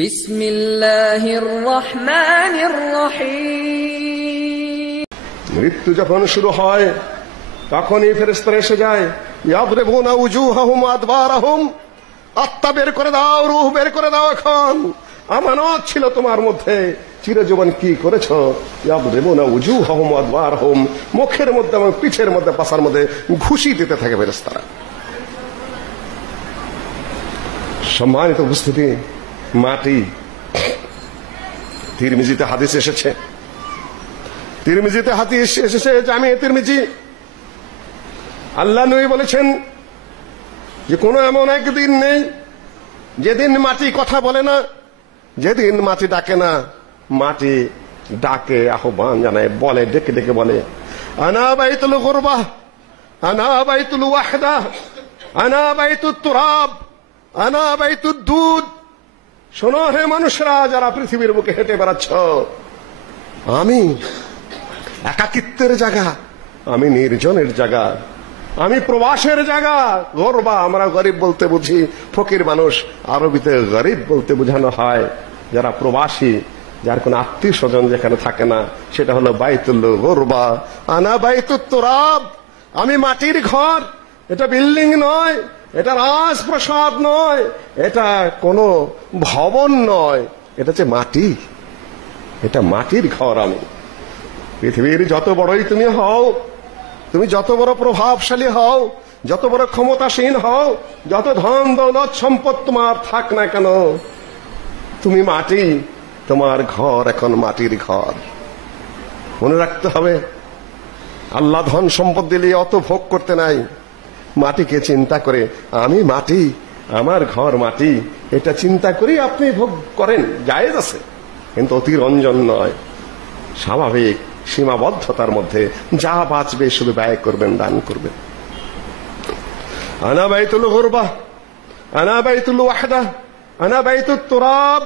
বিসমিল্লাহির রহমানির রহিম। মৃত্যু যখন শুরু হয় তখনই ফেরেশতারা এসে যায়, ইয়াদরিবুনা উজুহাহুম আদবারাহুম, আত্মা বের করে দাও, রূহ বের করে দাও, এখন আমানত ছিল তোমার মধ্যে, চিরজীবন কি করেছো? ইয়াদরিবুনা উজুহাহুম আদবারাহুম, মুখের মধ্যে এবং পিঠের মধ্যে পাছার মধ্যে ঘুষি দিতে থাকে ফেরেশতারা। সম্মানিত উপস্থিতি, মাটি তিরমিজিতে হাদিস এসেছে, তিরমিজিতে হাদিস এসেছে, জামিয়ে তিরমিজি, আল্লাহ নবী বলেছেন যে কোনো এমন একদিন নেই যেদিন মাটি কথা বলে না, যেদিন মাটি ডাকে না। মাটি ডাকে, আহ্বান জানায়, বলে, ডেকে ডেকে বলে, আনা বাইতুল গুরবাহ, আনা বাইতুল ওয়াহদা, আনা বাইতুত তুরাব, আনা বাইতুদ দুধ। শোনো হে মানুষরা, যারা পৃথিবীর বুকে হেঁটে বেড়াচ্ছ, আমি একাকিত্বের জায়গা, আমি নির্জনের জায়গা, আমি প্রবাসের জায়গা। গরবা আমরা গরিব বলতে বুঝি, ফকির মানুষ আরবিতে গরিব বলতে বোঝানো হয় যারা প্রবাসী, যার কোনো আত্মীয় স্বজন যেখানে থাকে না, সেটা হলো বাইতুল গরবা। আনা বাইতুত তুরাব, আমি মাটির ঘর। এটা বিল্ডিং নয়, এটা রাজপ্রাসাদ নয়, এটা কোনো ভবন নয়, এটা হচ্ছে মাটি, এটা মাটির ঘর। আমি পৃথিবীর যত বড়ই তুমি হও, তুমি যত বড় প্রভাবশালী হও, যত বড় ক্ষমতাসীন হও, যত ধন দৌলত সম্পদ তোমার থাক না কেন, তুমি মাটি, তোমার ঘর এখন মাটির ঘর। মনে রাখতে হবে, আল্লাহ ধন সম্পদ দিলে অত ভোগ করতে নাই। মাটিকে চিন্তা করে, আমি মাটি, আমার ঘর মাটি, এটা চিন্তা করি আপনি ভোগ করেন, জায়েজ আছে, কিন্তু অতিরঞ্জন নয়, স্বাভাবিক সীমাবদ্ধতার মধ্যে যা বাঁচবে শুধু ব্যয় করবেন, দান করবেন। আনা বাইতুল গুরবাহ, আনা বাইতুল ওয়াহদা, আনা বাইতুত তুরাব,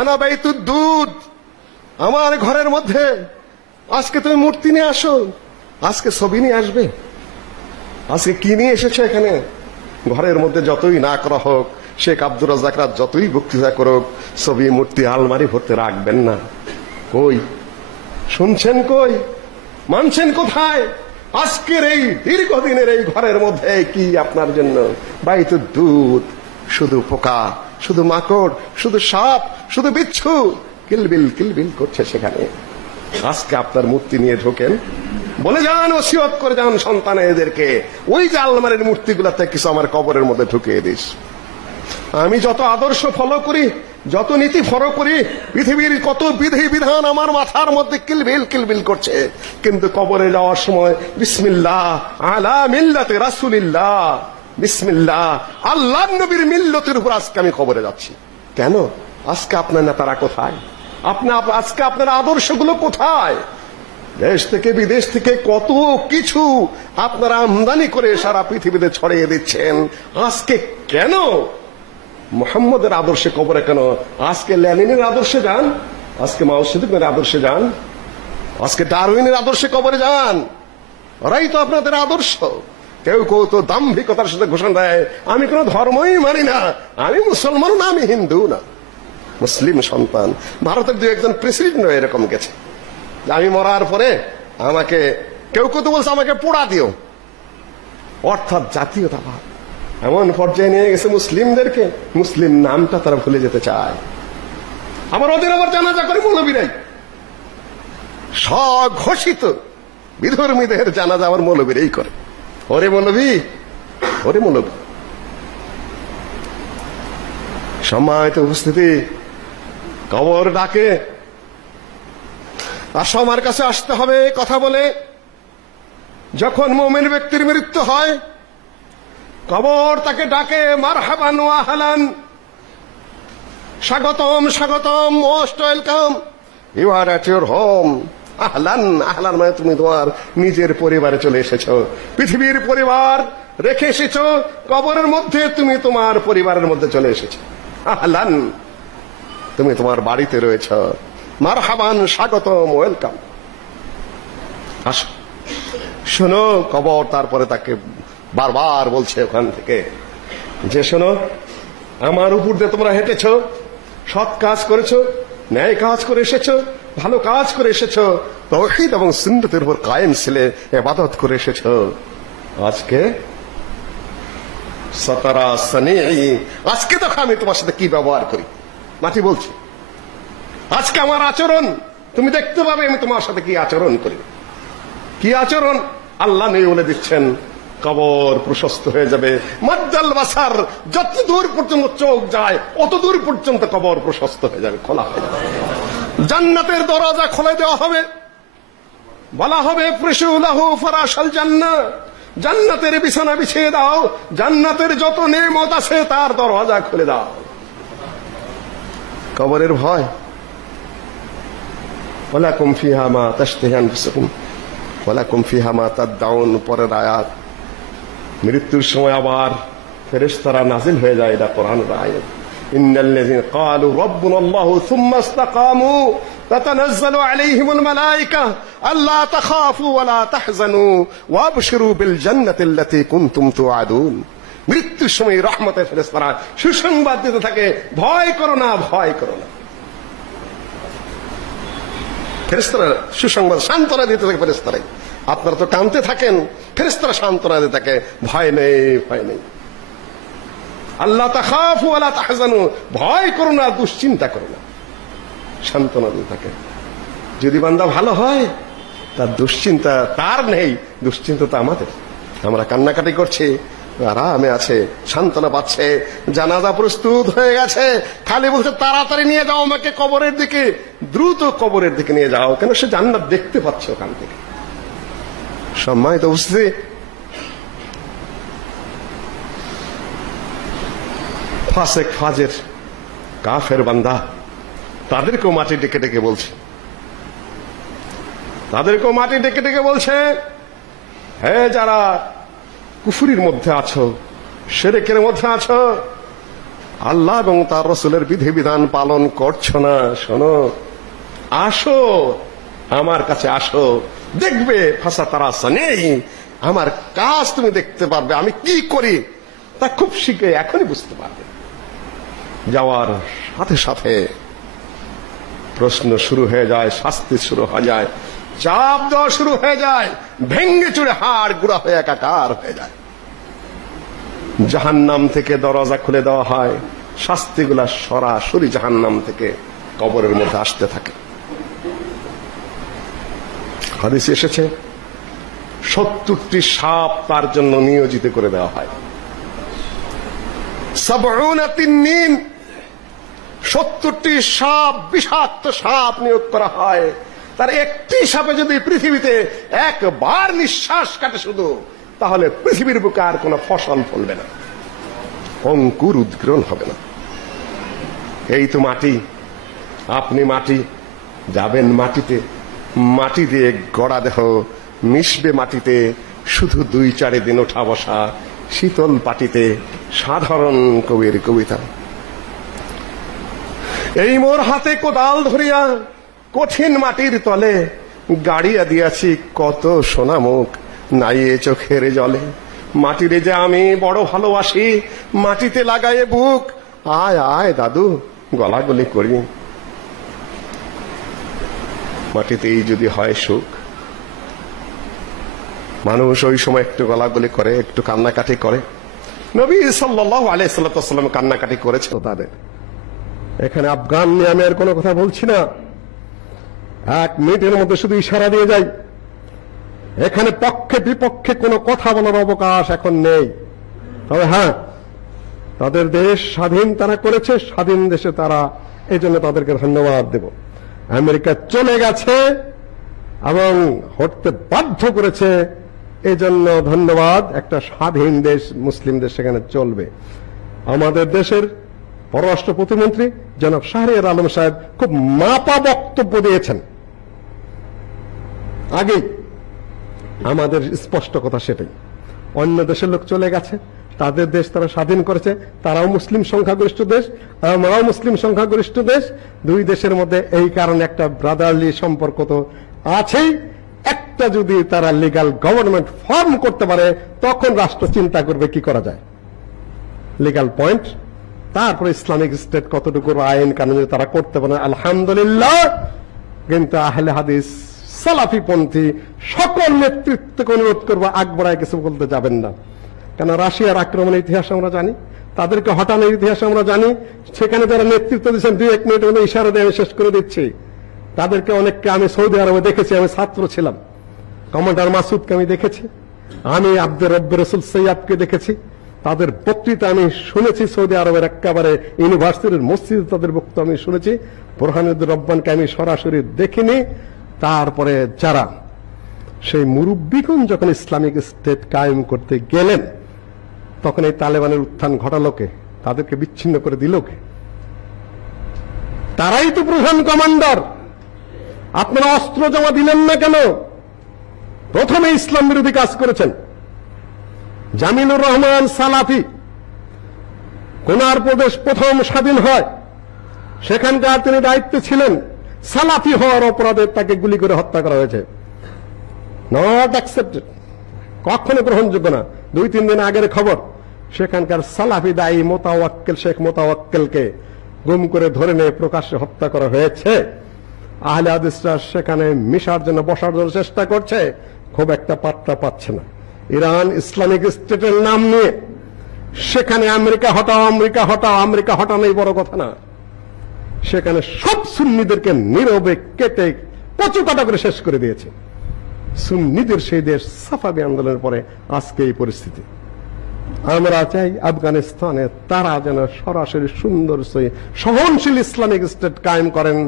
আনা বাইতুদ দুধ। আমার ঘরের মধ্যে আজকে তুমি মূর্তি নিয়ে আসো, আজকে ছবি নিয়ে আসবে, আজকে কি নিয়ে এসেছো এখানে? ঘরের মধ্যে যতই না করা হোক, শেখ আব্দুর রাজ্জাক রাত যতই বক্তৃতা করুক, ছবি মূর্তি আলমারি ভরতে রাখবেন না। কই শুনছেন? কই মানছেন? কোথায়? আজকের এই দীর্ঘদিনের এই ঘরের মধ্যে কি আপনার জন্য? বাইতুদ দুধ, শুধু পোকা, শুধু মাকড়, শুধু সাপ, শুধু বিচ্ছু কিলবিল কিলবিল করছে সেখানে। আজকে আপনার মূর্তি নিয়ে ঢোকেন, বলে যান, ওসিয়ত করে যান সন্তানেদেরকে, ওই যে আলমারির মূর্তিগুলোতে কিছু আমার কবরের মধ্যে ঢুকিয়ে দিস। আমি যত আদর্শ ফলো করি, যত নীতি ফলো করি, পৃথিবীর কত বিধি বিধান আমার মাথার মধ্যে কিলবিল কিলবিল করছে, কিন্তু কবরে যাওয়ার সময় বিসমিল্লাহ আলা মিল্লাতে রাসূলিল্লাহ, বিসমিল্লাহ আল্লাহর নবীর মিল্লতের উপর আজকে আমি কবরে যাচ্ছি। কেন? আজকে আপনার নেতারা কোথায়? আজকে আপনার আদর্শগুলো কোথায়? দেশ থেকে বিদেশ থেকে কত কিছু আপনারা আমদানি করে সারা পৃথিবীতে ছড়িয়ে দিচ্ছেন। আজকে কেন মুহাম্মদের আদর্শে কবরে কেন? আজকে লেনিনের আদর্শে যান, আজকে মাও সেতুকের আদর্শে যান, আজকে ডারউইনের আদর্শে কবরে যান। ওরাই তো আপনাদের আদর্শ। কেউ কেউ তো দাম্ভিকতার সাথে ঘোষণা দেয়, আমি কোনো ধর্মই মানি না, আমি মুসলমান না, আমি হিন্দু না, মুসলিম সন্তান। ভারতের দু একজন প্রেসিডেন্ট এরকম গেছে, আমি মরার পরে আমাকে কেউ কেউ তো বলছে আমাকে পোড়া দিও। অর্থাৎ জাতীয়তাবাদ এমন পর্যায়ে নিয়ে গেছে মুসলিমদেরকে, মুসলিম নামটা তারা ভুলে যেতে চায়। আবার ওদের আবার জানাজা করে মৌলবীরাই, স্বঘোষিত বিধর্মীদের জানাজা আবার মৌলবীরাই করে। ওরে মৌলবী, ওরে মৌলবী। সম্মানিত উপস্থিতি, কবর ডাকে, আসো আমার কাছে আসতে হবে কথা বলে। যখন মুমিন ব্যক্তির মৃত্যু হয়, কবর তাকে ডাকে, মারহাবান ওয়া আহলান, স্বাগতম স্বাগতম, most welcome, you are at your home. আহলান, আহলান মানে তুমি তোমার নিজের পরিবারে চলে এসেছো, পৃথিবীর পরিবার রেখে এসেছো, কবরের মধ্যে তুমি তোমার পরিবারের মধ্যে চলে এসেছো। আহলান, তুমি তোমার বাড়িতে রয়েছো, মারহাবান, স্বাগতম, ওয়েলকাম, আসো। শোনো, কবর তারপরে তাকে বারবার বলছে ওখান থেকে যে শোনো, আমার উপর দিয়ে তোমরা হেঁটেছো, সৎ কাজ করেছো, ন্যায় কাজ করে এসেছো, ভালো কাজ করে এসেছো, তাওহীদ এবং সুন্নতের উপর কায়েম ছিলে, ইবাদত করে এসেছো। আজকে সাতারা সানিই, আজকে দেখো আমি তোমার সাথে কি ব্যবহার করি। মাটি বলছে আজকে আমার আচরণ তুমি দেখতে পাবে, আমি তোমার সাথে কি আচরণ করি। কি আচরণ আল্লাহ নেই বলে দিচ্ছেন। কবর প্রশস্ত হয়ে যাবে, মাদ্দাল বাসার, যত দূর পর্যন্ত চোখ যায় অত দূর পর্যন্ত কবর প্রশস্ত হয়ে যাবে, খোলা হয়ে যাবে। জান্নাতের দরজা খুলে দেওয়া হবে, বলা হবে ফিরশু লাহু ফারাশাল জান্নাহ, জান্নাতের বিছানা বিছিয়ে দাও, জান্নাতের যত নেয়ামত আছে তার দরজা খুলে দাও। কবরের ভয়, ওয়ালাকুম ফিহা মা তাশতাহি আনফুসুকুম ওয়ালাকুম ফিহা মা তাদউন, পরের আয়াত। মৃত্যুর সময় আবার ফেরেশতারা নাজিল হয়ে যায়, এটা কোরআনের আয়াত। ইন্নাল্লাযীনা ক্বালু রাব্বুনাল্লাহু সুম্মা ইসতাকামু তাতানাজ্জালু আলাইহিমুল মালায়েকা আল্লা তাখাফু ওয়া লা তাহজানু ওয়াবশিরু বিল জান্নাতিল্লাতী কুনতুম তুআদুন। মৃত্যুর সময় রহমতের ফেরেশতারা সুসংবাদ দিতে থাকে, ভয় করো না, ভয় করো না। ফেরেশতারা সুসংবাদ, সান্ত্বনা দিতে থাকে ফেরেশতারা। আপনারা তো কাঁদতে থাকেন, ফেরেশতারা সান্ত্বনা দিতে থাকে, ভয় নেই, ভয় নেই। আল্লাহ তাখাফু ওয়া লা তাহজানু, ভয় করো না, দুশ্চিন্তা করো না, সান্ত্বনা দিতে থাকে। যদি বান্দা ভালো হয় তার দুশ্চিন্তা তার নেই, দুশ্চিন্তা তো আমাদের। আমরা কান্নাকাটি করছি, আরামে আছে, সান্ত্বনা পাচ্ছে, জানাজা প্রস্তুত হয়ে গেছে, খালি বলছে তাড়াতাড়ি নিয়ে যাও আমাকে কবরের দিকে, দ্রুত কবরের দিকে নিয়ে যাও, কেন সে জান্নাত দেখতে পাচ্ছে ওখান থেকে। সম্মানিত উপস্থিতি, ফাসেক ফাজের কাফের বান্দা তাদেরকেও মাটি ডেকে ডেকে বলছে, তাদেরকেও মাটি ডেকে ডেকে বলছে, হে যারা কুফরির মধ্যে আছো, শিরকের মধ্যে আছো, আল্লাহ এবং তার রাসূলের বিধিবিধান পালন করছো না, শোনো, আসো আমার কাছে আসো, দেখবে ফাসাতারা সানিই, আমার কাজ তুমি দেখতে পারবে, আমি কি করি তা খুব শীঘ্রই এখনই বুঝতে পারবে। যাওয়ার সাথে সাথে প্রশ্ন শুরু হয়ে যায়, শাস্তি শুরু হয়ে যায়, চাপ দেওয়া শুরু হয়ে যায়, ভেঙ্গে চুরে হাড় গুঁড়া হয়ে একাকার হয়ে যায়। জাহান্নাম থেকে দরজা খুলে দেওয়া হয়, শাস্তিগুলা সরাসরি জাহান্নাম থেকে কবরের মধ্যে আসতে থাকে। হাদিসে এসেছে 70টি সাপ তার জন্য নিয়োজিত করে দেওয়া হয়। 70 তিন্নিন, 70টি সাপ, বিষাক্ত সাপ নিয়োগ করা হয়। তার একটি সাপে যদি পৃথিবীতে একবার নিঃশ্বাস কাটে শুধু, তাহলে পৃথিবীর বুকে আর কোনো ফসল ফলবে না, অঙ্কুর উদ্গ্রহণ হবে না। এই তো মাটি, আপনি মাটি, যাবেন মাটিতে, মাটি দিয়ে গড়া দেহ মিশবে মাটিতে, শুধু 2-4 দিন ওঠা বসা শীতল পাটিতে, সাধারণ কবির কবিতা। এই মোর হাতে কোদাল ধরিয়া কঠিন মাটির তলে গাড়িয়া দিয়াছি কত সোনা মুখ নাইয়ে চোখের জলে। মাটিরে যে আমি বড় ভালোবাসি, মাটিতে লাগায়ে বুক, আয় আয় দাদু গলাগলি করি। মাটিতেই যদি হয় সুখ, মানুষ ওই সময় একটু গলাগলি করে, একটু কান্নাকাটি করে। নবী সাল্লাল্লাহু আলাইহি সাল্লাম কান্নাকাটি করেছিল তাদের। এখানে আফগান নিয়মের কোনো কথা বলছি না, 1 মিনিটের মধ্যে শুধু ইশারা দিয়ে যাই। এখানে পক্ষে বিপক্ষে কোনো কথা বলার অবকাশ এখন নেই। তবে হ্যাঁ, তাদের দেশ স্বাধীন তারা করেছে, স্বাধীন দেশে তারা, এই জন্য তাদেরকে ধন্যবাদ দেব। আমেরিকা চলে গেছে এবং হতে বাধ্য করেছে, এই জন্য ধন্যবাদ। একটা স্বাধীন দেশ, মুসলিম দেশ সেখানে চলবে। আমাদের দেশের পররাষ্ট্র প্রতিমন্ত্রী জনাব শাহরিয়ার আলম সাহেব খুব মাপা বক্তব্য দিয়েছেন। আগে আমাদের স্পষ্ট কথা সেটাই, অন্য দেশের লোক চলে গেছে, তাদের দেশ তারা স্বাধীন করেছে, তারাও মুসলিম সংখ্যাগরিষ্ঠ দেশ, আমরাও মুসলিম সংখ্যাগরিষ্ঠ দেশ। 2 দেশের মধ্যে এই কারণে একটা ব্রাদারলি সম্পর্ক তো আছেই। একটা যদি তারা লিগ্যাল গভর্নমেন্ট ফর্ম করতে পারে, তখন রাষ্ট্র চিন্তা করবে কি করা যায়। লিগ্যাল পয়েন্ট তারপরে ইসলামিক স্টেট কতটুকু আইন কানুনে তারা করতে পারে আলহামদুলিল্লাহ। কিন্তু আহলে হাদিস সালাফি পন্থী সকল নেতৃত্বকে অনুরোধ করবো আগ বাড়ায় কিছু বলতে যাবেন না। কেন রাশিয়ার আক্রমণের ইতিহাস আমরা জানি, তাদেরকে হটানোর ইতিহাস আমরা জানি। সেখানে যারা নেতৃত্ব দিচ্ছেন 2-1 মিনিটের মধ্যে ইশারা দিয়ে আমি শেষ করে দিচ্ছি। তাদেরকে অনেককে আমি সৌদি আরবে দেখেছি, আমি ছাত্র ছিলাম। কমান্ডার মাসুদকে আমি দেখেছি, আমি আব্দুর রব্বে রসুল সৈয়াদকে দেখেছি, তাদের বক্তৃতা আমি শুনেছি। সৌদি আরবের একেবারে ইউনিভার্সিটির মসজিদে তাদের বক্তব্য আমি শুনেছি। বুরহানুদ্দিন রব্বানকে আমি সরাসরি দেখিনি। তারপরে যারা সেই মুরব্বিগণ যখন ইসলামিক স্টেট কায়েম করতে গেলেন, তখন এই তালেবানের উত্থান ঘটালোকে, তাদেরকে বিচ্ছিন্ন করে দিলকে? তারাই তো প্রধান কমান্ডার। আপনারা অস্ত্র জমা দিলেন না কেন? প্রথমে ইসলাম বিরোধী কাজ করেছেন। জামিলুর রহমান সালাফি, কোনার প্রদেশ প্রথম স্বাধীন হয়, সেখানকার তিনি দায়িত্বে ছিলেন। সালাফি হওয়ার অপরাধে তাকে গুলি করে হত্যা করা হয়েছে। নট অ্যাকসেপ্টেড, কখনো গ্রহণযোগ্য না। 2-3 দিন আগের খবর, সেখানকার সালাফি দায়ী মোতাওয়াক্কেল শেখ মোতাওয়াক্কেলকে গুম করে ধরে নিয়ে প্রকাশ্যে হত্যা করা হয়েছে। আহলে হাদিসরা সেখানে মিশার জন্য, বসার জন্য চেষ্টা করছে, খুব একটা পাত্তা পাচ্ছে না। ইরান ইসলামিক স্টেটের নাম নিয়ে সেখানে আমেরিকা হটাও, আমেরিকা হটাও, আমেরিকা হটানোই বড় কথা না। সেখানে সব সুন্নিদেরকে নীরবে কেটে কচু কাটা করে শেষ করে দিয়েছে। সুন্নিদের সেই দেশ সাফাবি আন্দোলনের পরে আজকে এই পরিস্থিতি। আমরা চাই আফগানিস্তানে তারা যেন সরাসরি সুন্দর সহনশীল ইসলামিক স্টেট কায়েম করেন।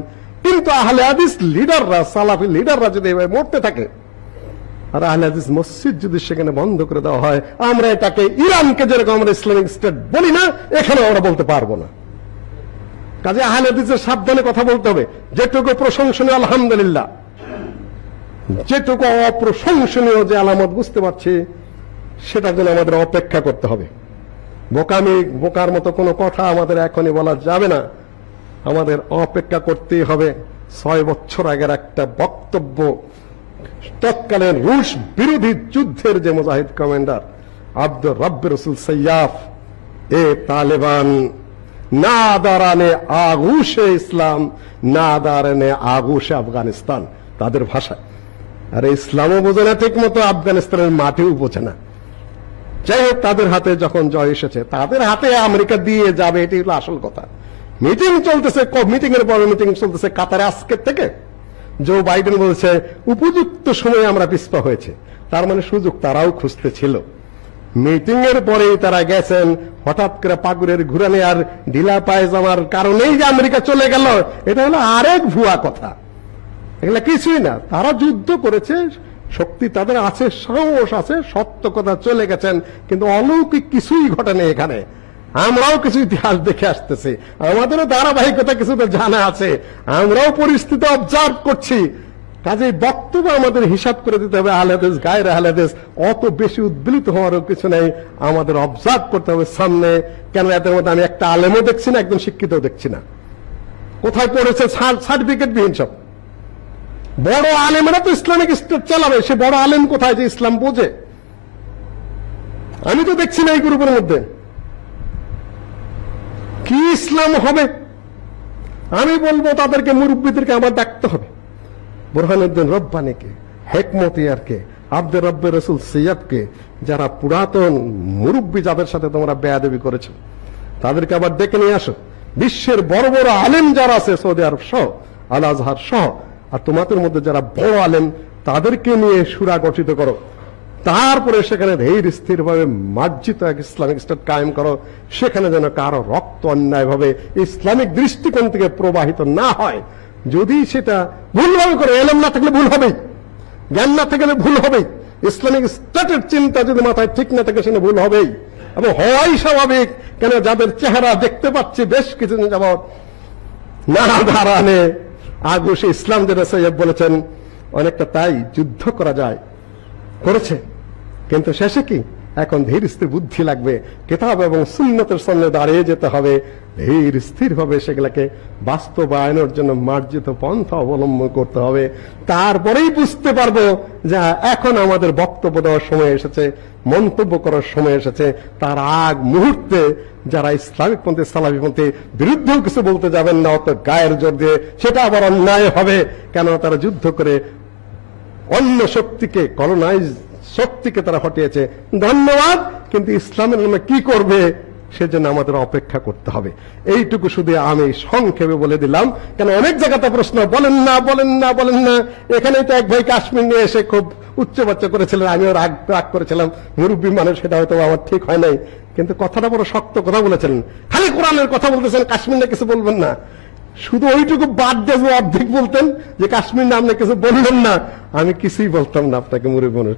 কিন্তু আহলে হাদিস লিডাররা, সালাফি লিডাররা যদি এভাবে মরতে থাকে, আর আহলে হাদিস মসজিদ যদি সেখানে বন্ধ করে দেওয়া হয়, আমরা এটাকে ইরানকে যেরকম আমরা ইসলামিক স্টেট বলি না, এখানে আমরা বলতে পারবো না। কাজে আহলে হাদিসের সাবধানে কথা বলতে হবে। যেটুকু প্রশংসনীয় আলহামদুলিল্লাহ, যেটুকু অপ্রশংসনীয় যে আলামত বুঝতে পারছি, সেটার জন্য আমাদের অপেক্ষা করতে হবে। বোকার মতো কোনো কথা আমাদের এখনই বলা যাবে না, আমাদের অপেক্ষা করতেই হবে। 6 বছর আগের একটা বক্তব্য, তৎকালীন রুশ বিরোধী যুদ্ধের যে মুজাহিদ কমান্ডার আব্দুর রব্বে রসুল সৈয়াফ, এ তালেবান না দারানে আগুশে ইসলাম, না দারানে আগুশে আফগানিস্তান, তাদের ভাষায়। আর ইসলামও বোঝে না ঠিক মতো, আফগানিস্তানের মাটিও বোঝে না। যাই হোক, তাদের হাতে যখন জয় এসেছে, তাদের হাতে আমেরিকা দিয়ে যাবে, এটি হলো আসল কথা। মিটিং চলতেছে, মিটিং এর পরে মিটিং চলতেছে কাতারে আজকের থেকে। জো বাইডেন বলছে উপযুক্ত সময়ে আমরা পিছপা হয়েছে, তার মানে সুযোগ তারাও খুঁজতে ছিল। মিটিং এর পরেই তারা গেছেন, হঠাৎ করে পাগুরের ঘুরানি আর ঢিলা পায়জামার কারণেই যে আমেরিকা চলে গেল, এটা হলো আরেক ভুয়া কথা। এগুলা কিছুই না। তারা যুদ্ধ করেছে, শক্তি তাদের আছে, সাহস আছে, সত্য কথা চলে গেছেন, কিন্তু অলৌকিক কিছুই ঘটেনি এখানে। আমরাও কিছু ইতিহাস দেখে আসতেছি, আমাদেরও ধারাবাহিকতা কিছুটা জানা আছে, আমরাও পরিস্থিতি অবজার্ভ করছি। কাজেই বক্তব্য আমাদের হিসাব করে দিতে হবে। আহলে হাদিস, গায়রে আহলে হাদিস, অত বেশি উদ্বেলিত হওয়ারও কিছু নেই। আমাদের অবজার্ভ করতে হবে সামনে। কেন এদের মধ্যে আমি একটা আলেমও দেখছি না, একজন শিক্ষিত দেখছি না। কোথায় পড়েছে সার্টিফিকেট বিহীন সব। বড় আলেমেরা তো ইসলামিক স্টেট চালাবে, সে বড় আলেম কোথায় যে ইসলাম বোঝে? আমি তো দেখছি না এই গ্রুপের মধ্যে। কি ইসলাম হবে? আমি বলবো তাদেরকে, মুরব্বীদেরকে আমার ডাকতে হবে। বুরহানুদ্দিন রব্বানীকে, হেকমতিয়ারকে, আব্দুর রব্বে রসুল সৈয়দকে, যারা পুরাতন মুরব্বী, যাদের সাথে তোমরা বেয়াদবি করেছ, তাদেরকে আবার ডেকে নিয়ে আসো। বিশ্বের বড় বড় আলেম যারা আছে, সৌদি আরব সহ, আল আজহার সহ, আর তোমাদের মধ্যে যারা বড় আলেম, তাদেরকে নিয়ে সুরা গঠিত করো। তারপরে সেখানে ধীর স্থির ভাবে মার্জিত এক ইসলামিক স্টেট কায়েম করো। সেখানে যেন কারো রক্ত অন্যায়ভাবে ইসলামিক দৃষ্টিকোণ থেকে প্রবাহিত না হয়। যদি সেটা ভুলভাবে করে, এলেম না থাকলে ভুল হবেই, জ্ঞান না থাকলে ভুল হবেই। ইসলামিক স্টেটের চিন্তা যদি মাথায় ঠিক না থাকে, সেটা ভুল হবেই, এবং হওয়াই স্বাভাবিক। কেন যাদের চেহারা দেখতে পাচ্ছি বেশ কিছুদিন যাবৎ, না দাঁড়ানে আগুশে ইসলাম, যেটা সৈয়দ বলেছেন, অনেকটা তাই যুদ্ধ করা যায়, করেছে। কিন্তু শেষে কি? এখন ধীর স্থির বুদ্ধি লাগবে, কিতাব এবং সুন্নতের সামনে দাঁড়িয়ে যেতে হবে। ধীর স্থিরভাবে সেগুলোকে বাস্তবায়নের জন্য মার্জিত পন্থা অবলম্বন করতে হবে। তারপরেই বুঝতে পারবো যে এখন আমাদের বক্তব্য দেওয়ার সময় এসেছে, মন্তব্য করার সময় এসেছে। তার আগ মুহূর্তে যারা ইসলামিক পন্থী সালাফিপন্থী বিরুদ্ধেও কিছু বলতে যাবেন না অত গায়ের জোর দিয়ে, সেটা আবার অন্যায় হবে। কেন তারা যুদ্ধ করে অন্য শক্তিকে, কলোনাইজ শক্তিকে তারা হটিয়েছে, ধন্যবাদ। কিন্তু ইসলামের নামে কি করবে সেজন্য আমাদের অপেক্ষা করতে হবে। এইটুকু শুধু আমি সংক্ষেপে বলে দিলাম, কেন অনেক জায়গাতে প্রশ্ন বলেন না বলেন না বলেন না। এখানে তো এক ভাই কাশ্মীর নিয়ে এসে খুব উচ্চবাচ্য করেছিলেন, আমিও রাগ করেছিলাম, মুরব্বী মানুষ, সেটা হয়তো আমার ঠিক হয় নাই, কিন্তু কথাটা বড় শক্ত কথা বলেছেন। খালি কোরআনের কথা বলতেছেন, কাশ্মীর নিয়ে কিছু বলবেন না। শুধু ওইটুকু বাদ দিয়ে অর্ধেক বলতেন যে কাশ্মীর নাম নিয়ে কিছু বললেন না, আমি কিছুই বলতাম না আপনাকে মুরব্বী মানুষ।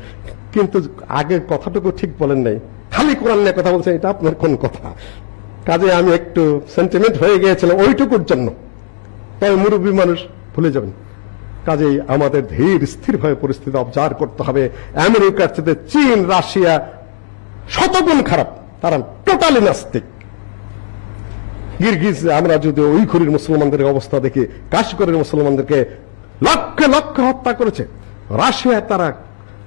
কিন্তু আগের কথাটুকু ঠিক বলেন নাই, খালি কোরআন নিয়ে কথা বলছেন, এটা আপনার কোন কথা? কাজে আমি একটু সেন্টিমেন্ট হয়ে গিয়েছিলাম ওইটুকুর জন্য। তবে মুরব্বী মানুষ ভুলে যাবেন। কাজেই আমাদের ধীর স্থিরভাবে পরিস্থিতি অবজার্ভ করতে হবে। আমেরিকার চেয়ে চীন, রাশিয়া শতগুণ খারাপ, তারা টোটালি নাস্তিক। গিরগিজ, আমরা যদি উইঘুরের মুসলমানদের অবস্থা দেখি, কাশ্মীরের মুসলমানদেরকে লক্ষ লক্ষ হত্যা করেছে। রাশিয়ায় তারা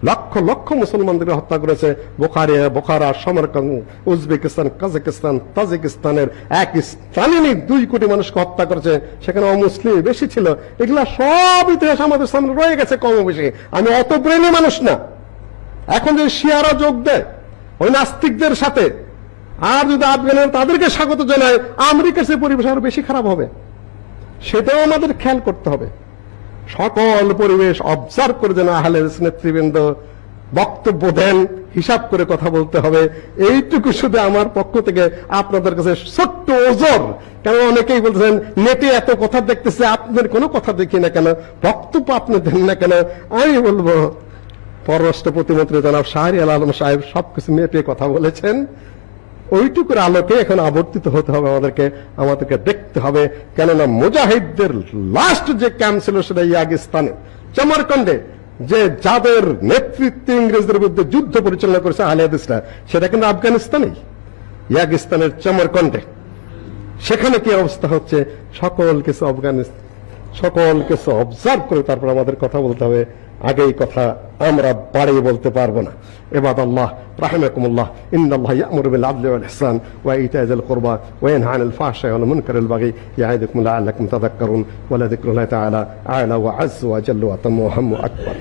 লক্ষ লক্ষ মুসলমানদের হত্যা করেছে। বোখারা, সমরকন্দ, উজবেকিস্তান, কাজাকিস্তান, তাজিকিস্তানের এক স্থানীয় 2 কোটি মানুষকে হত্যা করেছে। সেখানে অমুসলিম বেশি ছিল। এগুলা সব ইতিহাস আমাদের সামনে রয়ে গেছে কম বেশি। আমি অত ব্রেনি মানুষ না। এখন যে শিয়ারা যোগ দেয় ওই নাস্তিকদের সাথে, আর যদি আফগানের তাদেরকে স্বাগত জানায়, আমেরিকার সে পরিবেশ আরো বেশি খারাপ হবে। সেটাও আমাদের খেয়াল করতে হবে। সকল পরিবেশ অবজার্ভ করে যেন আহলে হাদিস নেতৃবৃন্দ বক্তব্য দেন, হিসাব করে কথা বলতে হবে। এইটুকু শুধু আমার পক্ষ থেকে আপনাদের কাছে ছোট্ট ওজর। কারণ অনেকেই বলতেছেন নেটে এত কথা দেখতেছে, আপনাদের কোনো কথা দেখি না কেন, বক্তব্য আপনি দেন না কেন? আমি বলবো পররাষ্ট্র প্রতিমন্ত্রী জনাব শাহরিয়ার আলম সাহেব সবকিছু মেপে কথা বলেছেন। ওইটুকুর আলোকে এখন আবর্তিত হতে হবে আমাদেরকে দেখতে হবে। কেননা মুজাহিদদের লাস্ট যে ক্যাম্প ছিল সেটা ইয়াগিস্তানে, চমরকন্ডে, যে যাদের নেতৃত্বে ইংরেজদের বিরুদ্ধে যুদ্ধ পরিচালনা করেছে আহলে হাদিসরা, সেটা কিন্তু আফগানিস্তানেই, ইয়াগিস্তানের চমরকন্ডে। সেখানে কি অবস্থা হচ্ছে সকল কিছু অবজার্ভ করে তারপর আমাদের কথা বলতে হবে। আগে এই কথা আমরা বাড়িয়ে বলতে পারবো না। ইবাদাল্লাহ রাহিমাকুমুল্লাহ, ইন্নাল্লাহ ইয়া'মুরু বিল আদলি ওয়াল ইহসান ওয়া ইতা'i যিল কুরবা ওয়া ইয়ানহা আনিল ফাহশা'i ওয়াল মুনকারিল বাগি ইয়া'iদুকুম লা'আল্লাকুম তাযাক্কারুন ওয়া লাযিকরুল্লাহি তাআলা আ'লা ওয়া আ'যযা ওয়া জাল্লা ওয়া আতাম্মু ওয়া হাম্মু আকবার।